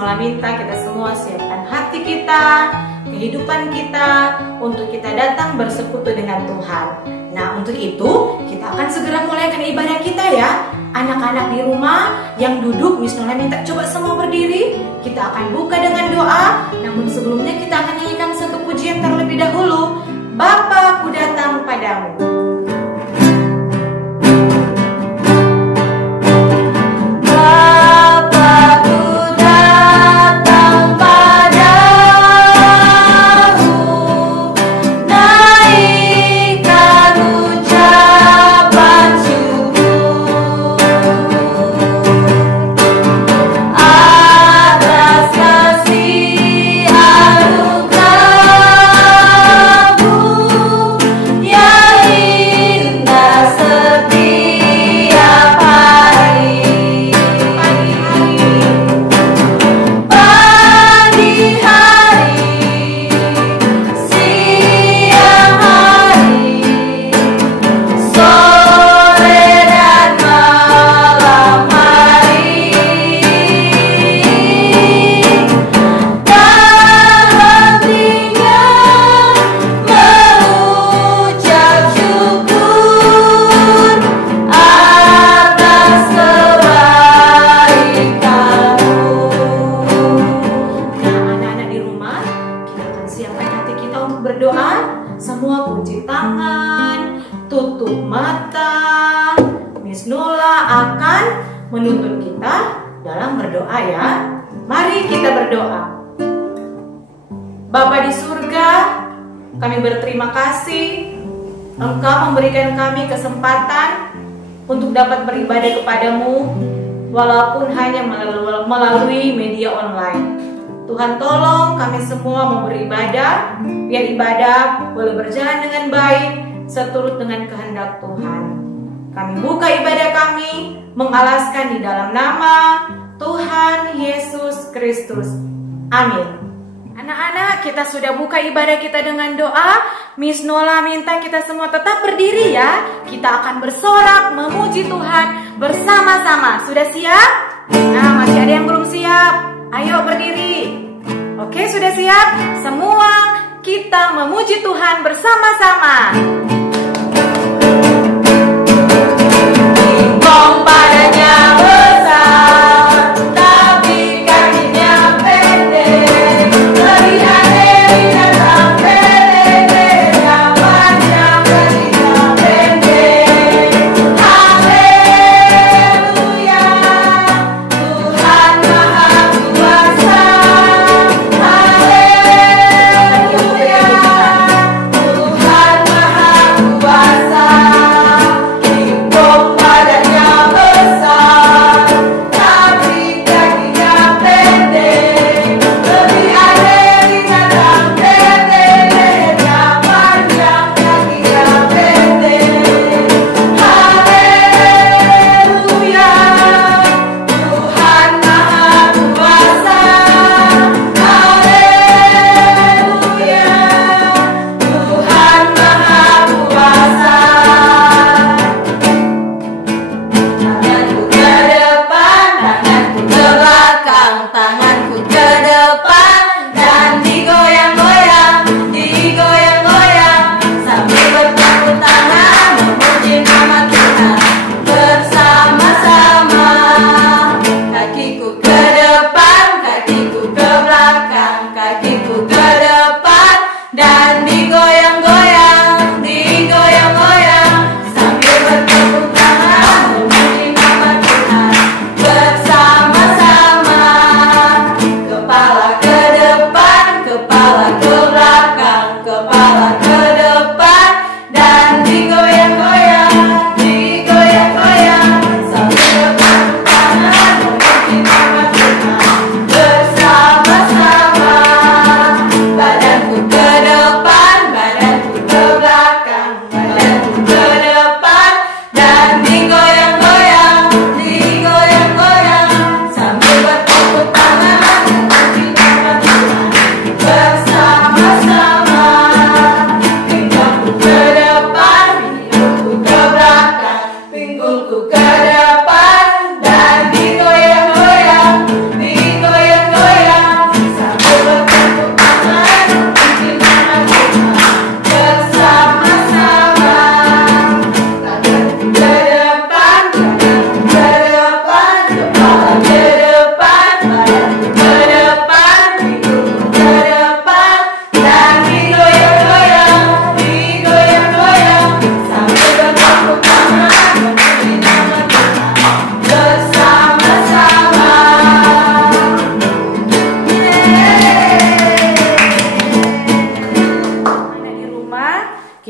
Nola minta kita semua siapkan hati kita, kehidupan kita untuk kita datang bersekutu dengan Tuhan. Nah, untuk itu kita akan segera mulaikan ibadah kita ya. Anak-anak di rumah yang duduk, Miss Nola minta coba semua berdiri. Kita akan buka dengan doa. Namun sebelumnya kita akan nyanyikan satu pujian terlebih dahulu. Bapa, ku datang padamu. Menuntun kita dalam berdoa ya. Mari kita berdoa. Bapa di surga, kami berterima kasih Engkau memberikan kami kesempatan untuk dapat beribadah kepadamu walaupun hanya melalui media online. Tuhan tolong kami semua mau beribadah, biar ibadah boleh berjalan dengan baik seturut dengan kehendak Tuhan. Kami buka ibadah kami, mengalaskan di dalam nama Tuhan Yesus Kristus. Amin. Anak-anak, kita sudah buka ibadah kita dengan doa. Miss Nola minta kita semua tetap berdiri ya. Kita akan bersorak memuji Tuhan bersama-sama. Sudah siap? Nah, masih ada yang belum siap. Ayo berdiri. Oke, sudah siap? Semua kita memuji Tuhan bersama-sama. Padanya besar, tapi kakinya pendek. Melihat Dewi datang pendek, jawabannya kakinya pendek. Haleluya, Tuhan Maha Kuasa. Haleluya, Tuhan Maha Kuasa. Padanya besar.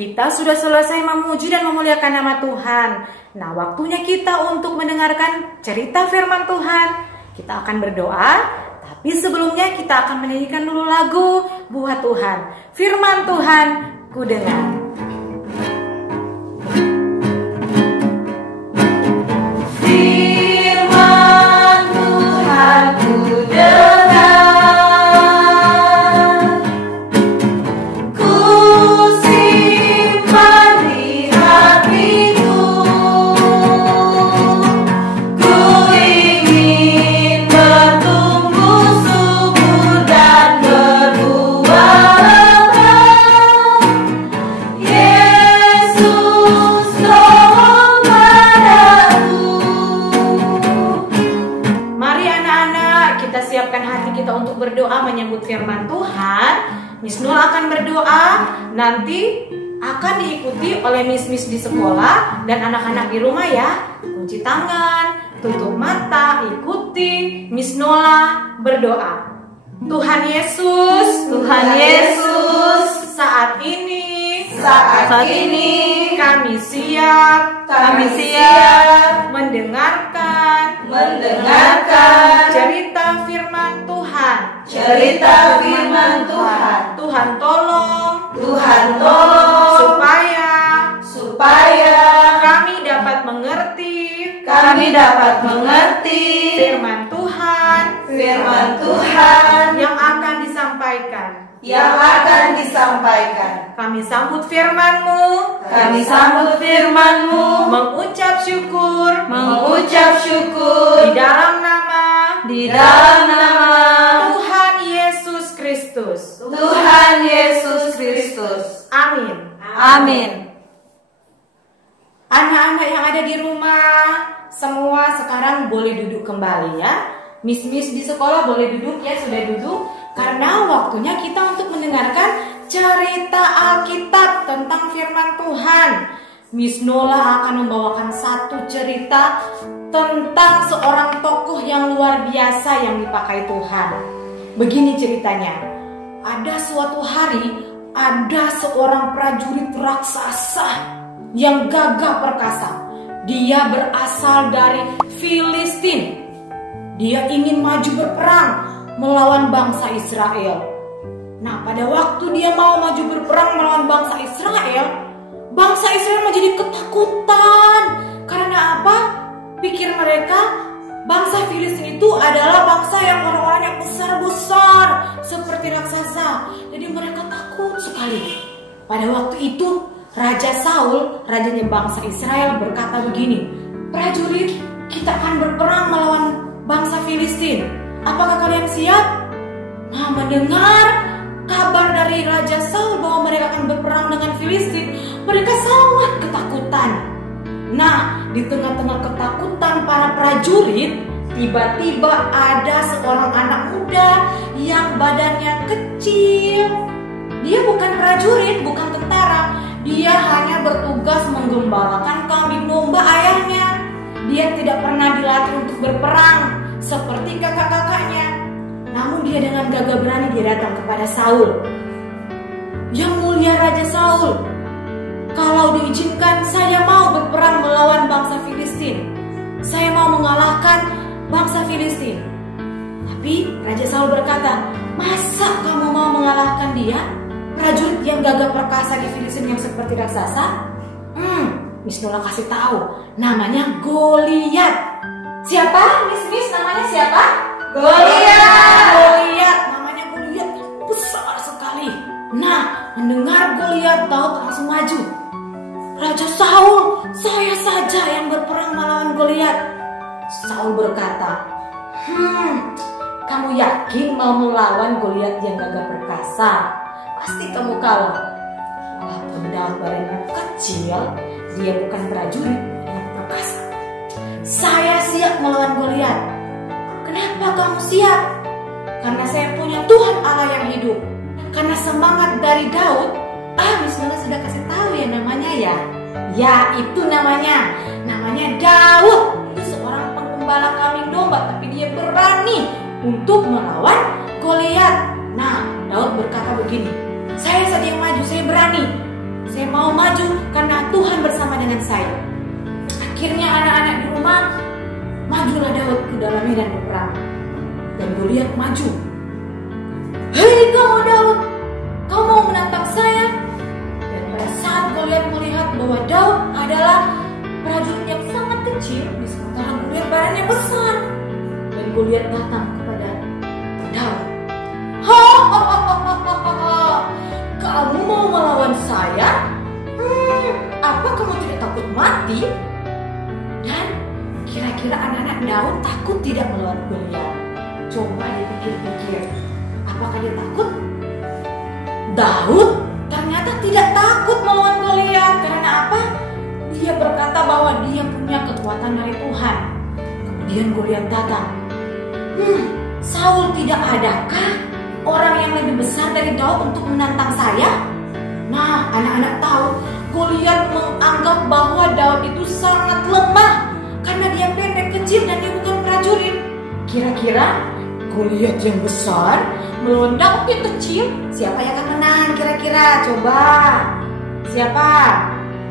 Kita sudah selesai memuji dan memuliakan nama Tuhan. Nah, waktunya kita untuk mendengarkan cerita firman Tuhan. Kita akan berdoa, tapi sebelumnya kita akan menyanyikan dulu lagu buat Tuhan. Firman Tuhan, ku dengar. Firman Tuhan, ku dengar. Berdoa menyambut firman Tuhan. Miss Nul akan berdoa, nanti akan diikuti oleh miss-miss di sekolah dan anak-anak di rumah ya. Kunci tangan, tutup mata, ikuti Miss Nola berdoa. Tuhan Yesus, saat ini kami siap mendengarkan cerita firman Tuhan. Tuhan tolong supaya kami dapat mengerti firman Tuhan yang akan disampaikan. Kami sambut firman-Mu, mengucap syukur di dalam nama Tuhan Yesus Kristus. Amin. Anak-anak yang ada di rumah, semua sekarang boleh duduk kembali ya. Miss-miss di sekolah boleh duduk ya, sudah duduk. Karena waktunya kita untuk mendengarkan cerita Alkitab tentang firman Tuhan. Miss Nola akan membawakan satu cerita tentang seorang tokoh yang luar biasa yang dipakai Tuhan. Begini ceritanya. Ada suatu hari, ada seorang prajurit raksasa yang gagah perkasa. Dia berasal dari Filistin. Dia ingin maju berperang melawan bangsa Israel. Nah, pada waktu dia mau maju berperang melawan bangsa Israel menjadi ketakutan. Karena apa? Pikir mereka, bangsa Filistin itu adalah bangsa yang orang-orangnya besar-besar seperti raksasa. Jadi mereka takut sekali. Pada waktu itu Raja Saul, rajanya bangsa Israel, berkata begini, prajurit, kita akan berperang melawan bangsa Filistin. Apakah kalian siap? Nah, mendengar kabar dari Raja Saul bahwa mereka akan berperang dengan Filistin, mereka sangat ketakutan. Nah, di tengah-tengah ketakutan para prajurit, tiba-tiba ada seorang anak muda yang badannya kecil. Dia bukan prajurit, bukan tentara. Dia hanya bertugas menggembalakan kambing domba ayahnya. Dia tidak pernah dilatih untuk berperang seperti kakak-kakaknya. Namun dia dengan gagah berani dia datang kepada Saul. Yang mulia Raja Saul, kalau diizinkan saya mau berperang melawan bangsa Filistin. Saya mau mengalahkan bangsa Filistin. Tapi Raja Saul berkata, masa kamu mau mengalahkan dia? Prajurit yang gagah perkasa di Filistin yang seperti raksasa? Miss Nola kasih tahu, namanya Goliat. Siapa? Miss namanya siapa? Goliat, namanya Goliat, besar sekali. Nah, mendengar Goliat, Daud langsung maju. Raja Saul, saya saja yang berperang melawan Goliat. Saul berkata, kamu yakin mau melawan Goliat yang gagah perkasa? Pasti kamu kalah. Walaupun Daud badannya kecil, dia bukan prajurit yang perkasa. Saya siap melawan Goliat. Kenapa kamu siap? Karena saya punya Tuhan Allah yang hidup. Karena semangat dari Daud, Miss Nola sudah kasih tahu ya namanya ya. Ya, itu namanya Daud. Itu seorang penggembala kambing domba, tapi dia berani untuk melawan Goliat. Nah, Daud berkata begini, saya saja yang maju, saya berani mau maju karena Tuhan bersama dengan saya. Akhirnya anak-anak di rumah, majulah Daud ke dalam medan perang. Dan Goliat maju. "Hei kamu Daud, kau mau menantang saya?" Dan pada saat Goliat melihat bahwa Daud adalah prajurit yang sangat kecil, di sementara Goliat badannya besar. Dan Goliat datang kepada Daud. "Kamu mau melawan saya? Apa kamu tidak takut mati?" Dan kira-kira anak-anak Daud takut tidak melawan Goliat? Coba dipikir-pikir, apakah dia takut? Daud ternyata tidak takut melawan Goliat. Karena apa? Dia berkata bahwa dia punya kekuatan dari Tuhan. Kemudian Goliat datang. Saul tidak adakah orang yang lebih besar dari Daud untuk menantang saya? Nah, anak-anak tahu Goliat menganggap bahwa Daud itu sangat lemah karena dia pendek, kecil, dan dia bukan prajurit. Kira-kira Goliat yang besar melawan Daud yang kecil, siapa yang akan menang kira-kira? Coba, siapa?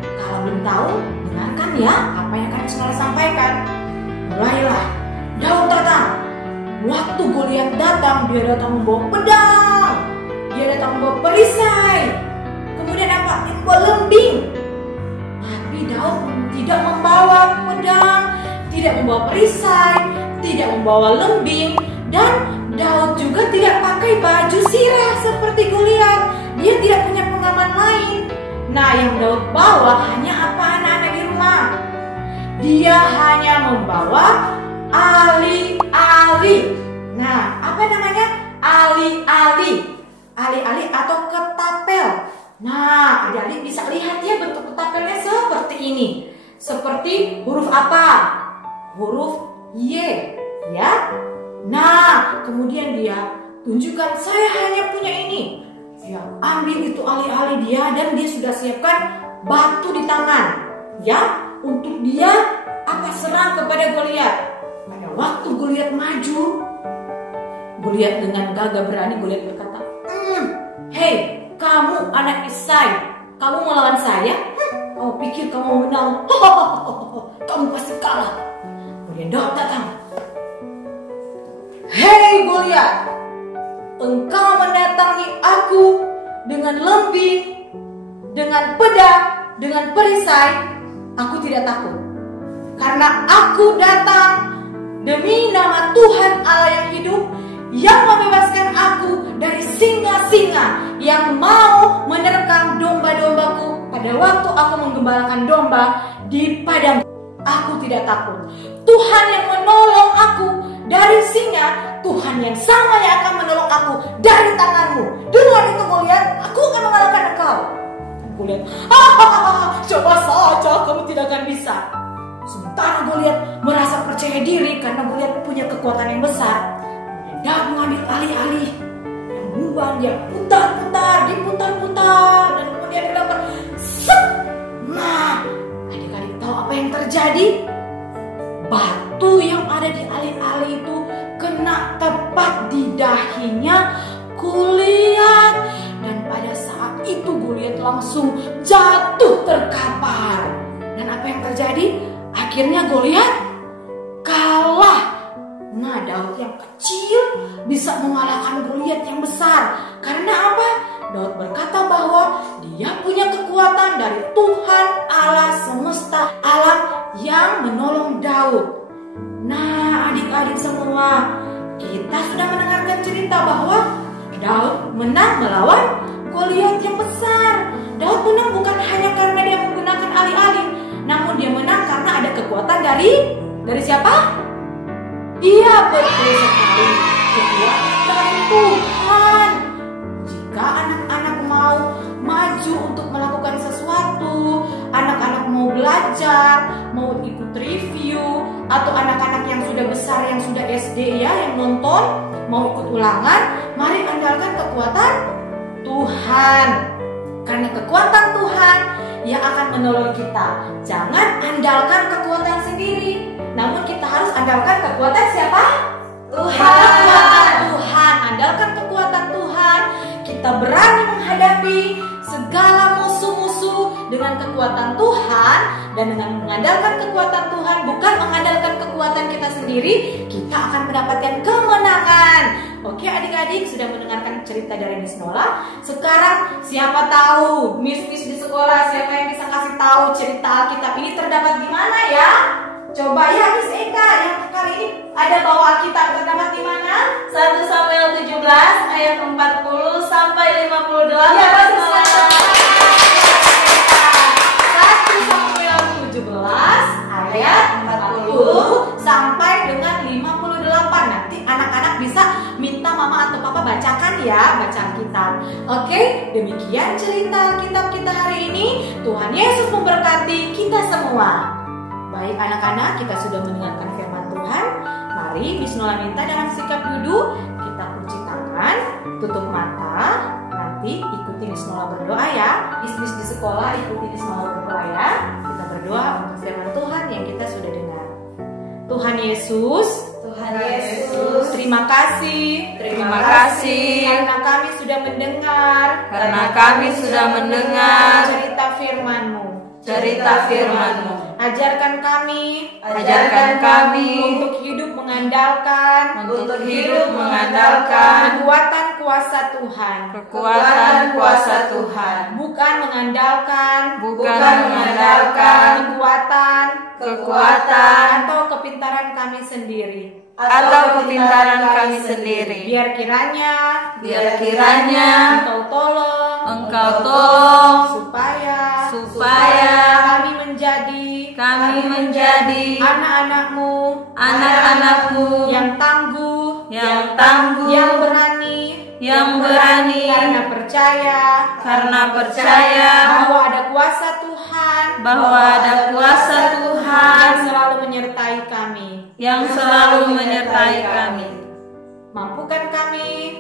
Kalau belum tahu, dengarkan ya apa yang akan saudara sampaikan. Mulailah Daud datang. Waktu Goliat datang, dia datang membawa pedang, dia datang membawa perisai, kemudian apa? Dia membawa lembing. Tapi Daud tidak membawa pedang, tidak membawa perisai, tidak membawa lembing, dan Daud juga tidak pakai baju sirah seperti Goliat. Dia tidak punya pengaman lain. Nah, yang Daud bawa hanya apa, anak-anak di rumah? Dia hanya membawa ali-ali. Nah, apa namanya? Ali-ali. Ali-ali atau ketapel. Nah, adik-adik bisa lihat ya bentuk ketapelnya seperti ini. Seperti huruf apa? Huruf Y, ya. Nah, kemudian dia tunjukkan, saya hanya punya ini. Dia ambil itu ali-ali dia dan dia sudah siapkan batu di tangan, ya, untuk dia serang kepada Goliat. Pada waktu Goliat maju, Goliat dengan gagah berani Goliat berkata, "Hei, kamu anak Isai, kamu melawan saya? Kau pikir kamu menang? Kamu pasti kalah." Kemudian Daud datang. "Hei Goliat, engkau mendatangi aku dengan lembing, dengan pedang, dengan perisai. Aku tidak takut, karena aku datang demi nama Tuhan Allah yang hidup, yang membebaskan aku dari singa-singa yang mau menerkam domba-dombaku pada waktu aku menggembalakan domba di padang. Aku tidak takut. Tuhan yang menolong aku dari singa, Tuhan yang sama yang akan menolong aku dari tanganmu. Dengan itu Goliat, aku akan mengalahkan engkau." Goliat, "Coba saja, kamu tidak akan bisa." Sementara Goliat merasa percaya diri karena Goliat punya kekuatan yang besar. Daud mengambil alih-alih yang bumbang, dia putar-putar, diputar-putar, dan kemudian dia dapat set. Nah, adik-adik tahu apa yang terjadi? Batu yang ada di alih-alih itu kena tepat di dahinya Goliat, dan pada saat itu Goliat langsung jatuh terkapar. Dan apa yang terjadi? Akhirnya Goliat kalah. Nah, Daud yang kecil bisa mengalahkan Goliat yang besar. Karena apa? Daud berkata bahwa dia punya kekuatan dari Tuhan Allah semesta alam yang menolong Daud. Nah, adik-adik semua, kita sudah mendengarkan cerita bahwa Daud menang melawan Goliat yang besar. Daud menang bukan hanya karena dia menggunakan alih-alih, namun dia menang karena ada kekuatan dari siapa? Iya, betul sekali, kekuatan dari Tuhan. Jika anak-anak mau maju untuk melakukan sesuatu, anak-anak mau belajar, mau ikut review, atau anak-anak yang sudah besar, yang sudah SD ya, yang nonton, mau ikut ulangan, mari andalkan kekuatan Tuhan. Karena kekuatan Tuhan yang akan menolong kita. Jangan andalkan kekuatan sendiri, namun kita harus andalkan kekuatan siapa? Tuhan. Tuhan, andalkan kekuatan Tuhan. Kita berani menghadapi segala musuh-musuh dengan kekuatan Tuhan dan dengan mengandalkan kekuatan Tuhan, bukan mengandalkan kekuatan kita sendiri, kita akan mendapatkan kemenangan. Oke adik-adik, sudah mendengarkan cerita dari Miss Nola. Sekarang siapa tahu Miss di sekolah, siapa yang bisa kasih tahu cerita Alkitab ini terdapat di mana ya? Coba ya Miss Eka, yang kali ini ada bawa Alkitab terdapat di mana? 1 Samuel 17 ayat 40 sampai 58. Ya, 1 Samuel 17 ayat 40 sampai dengan 58. Nanti anak-anak bisa minta mama atau papa bacakan ya, baca Alkitab. Oke, demikian cerita Alkitab kita hari ini. Tuhan Yesus memberkati kita semua. Baik anak-anak, kita sudah mendengarkan firman Tuhan. Mari Miss Nola minta dengan sikap duduk, kita kunci tangan, tutup mata. Nanti ikuti Miss Nola berdoa ya. Miss di sekolah ikuti Miss Nola berdoa ya. Kita berdoa untuk firman Tuhan yang kita sudah dengar. Tuhan Yesus, terima kasih karena kami sudah mendengar cerita firman-Mu. Ajarkan kami untuk hidup mengandalkan kekuatan kuasa Tuhan, bukan mengandalkan kekuatan atau kepintaran kami sendiri. Biar kiranya Engkau tolong supaya kami menjadi anak-anak-Mu yang tangguh, yang berani karena percaya bahwa ada kuasa Tuhan yang selalu menyertai kami.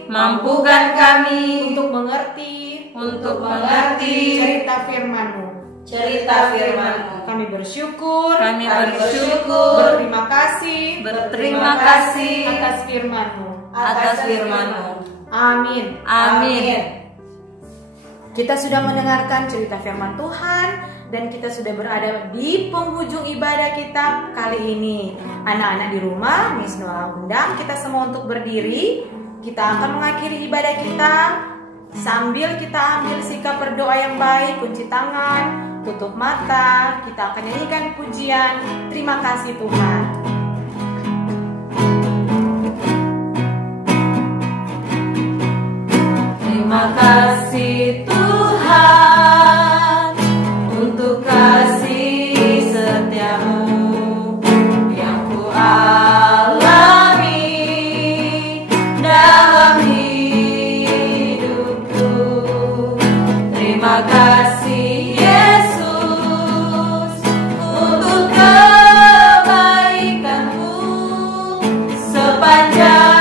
Mampukan kami untuk mengerti cerita firman-Mu. Kami bersyukur, berterima kasih atas firman-Mu. Amin. Kita sudah mendengarkan cerita firman Tuhan dan kita sudah berada di penghujung ibadah kita kali ini. Anak-anak di rumah, Miss Nola undang kita semua untuk berdiri. Kita akan mengakhiri ibadah kita sambil kita ambil sikap berdoa yang baik, kunci tangan, tutup mata, kita akan nyanyikan pujian. Terima kasih Tuhan. Terima kasih Tuhan untuk kasih setia-Mu yang ku alami dalam hidupku. Terima kasih Yesus untuk kebaikan-Mu sepanjang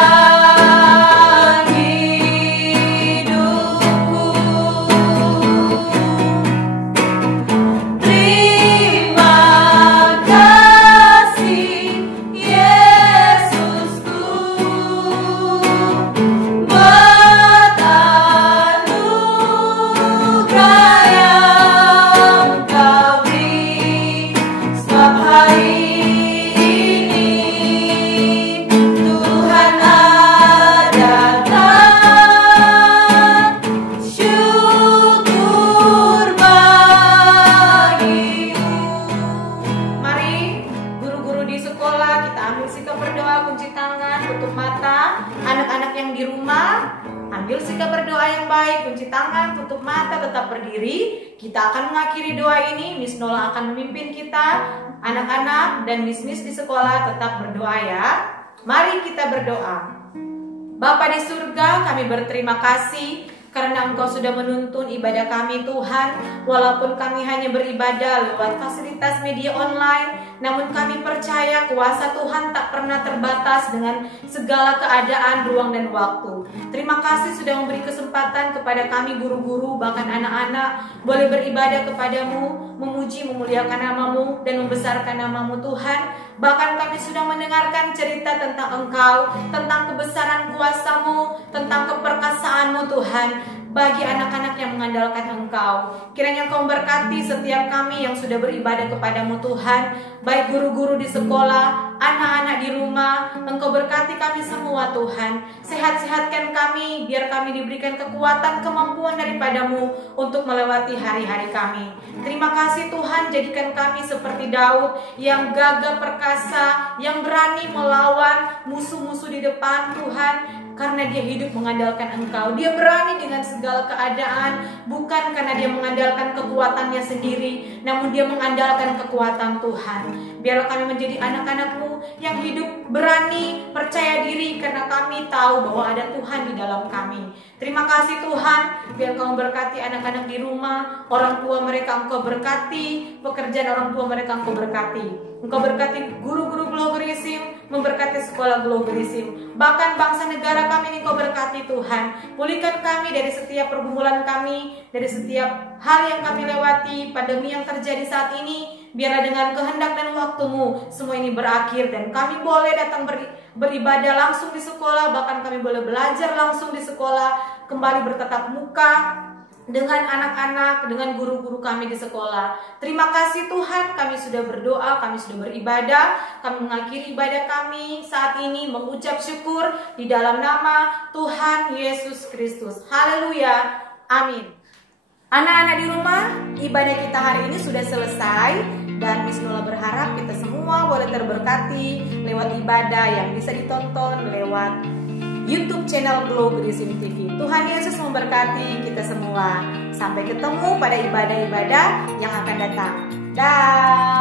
kita akan mengakhiri doa ini. Miss Nola akan memimpin kita. Anak-anak dan Miss di sekolah tetap berdoa ya. Mari kita berdoa. Bapa di surga, kami berterima kasih karena Engkau sudah menuntun ibadah kami Tuhan. Walaupun kami hanya beribadah lewat fasilitas media online, namun kami percaya kuasa Tuhan tak pernah terbatas dengan segala keadaan, ruang dan waktu. Terima kasih sudah memberi kesempatan kepada kami guru-guru, bahkan anak-anak boleh beribadah kepadamu, memuji, memuliakan nama-Mu dan membesarkan nama-Mu Tuhan. Bahkan kami sudah mendengarkan cerita tentang Engkau, tentang kebesaran kuasa-Mu, tentang keperkasaan-Mu Tuhan. bagi anak-anak yang mengandalkan Engkau. Kiranya Engkau berkati setiap kami yang sudah beribadah kepadamu Tuhan, baik guru-guru di sekolah, anak-anak di rumah. Engkau berkati kami semua Tuhan. Sehat-sehatkan kami, biar kami diberikan kekuatan, kemampuan daripadamu untuk melewati hari-hari kami. Terima kasih Tuhan, jadikan kami seperti Daud yang gagah perkasa, yang berani melawan musuh-musuh di depan Tuhan. Karena dia hidup mengandalkan Engkau. Dia berani dengan segala keadaan, bukan karena dia mengandalkan kekuatannya sendiri, namun dia mengandalkan kekuatan Tuhan. Biarlah kami menjadi anak-anak-Mu yang hidup berani, percaya diri, karena kami tahu bahwa ada Tuhan di dalam kami. Terima kasih Tuhan, biar Kau berkati anak-anak di rumah, orang tua mereka Engkau berkati, pekerjaan orang tua mereka Engkau berkati. Engkau berkati guru-guru Glogerism, memberkati sekolah Glogerism, bahkan bangsa negara kami ini Engkau berkati Tuhan. Pulihkan kami dari setiap pergumulan kami, dari setiap hal yang kami lewati, pandemi yang terjadi saat ini. Biarlah dengan kehendak dan waktu-Mu semua ini berakhir, dan kami boleh datang beribadah langsung di sekolah, bahkan kami boleh belajar langsung di sekolah, kembali bertatap muka dengan anak-anak, dengan guru-guru kami di sekolah. Terima kasih Tuhan, kami sudah berdoa, kami sudah beribadah. Kami mengakhiri ibadah kami saat ini mengucap syukur di dalam nama Tuhan Yesus Kristus. Haleluya, amin. Anak-anak di rumah, ibadah kita hari ini sudah selesai, dan Miss Nula berharap kita semua boleh terberkati lewat ibadah yang bisa ditonton lewat YouTube channel Glogerism TV. Tuhan Yesus memberkati kita semua. Sampai ketemu pada ibadah-ibadah yang akan datang. Dah.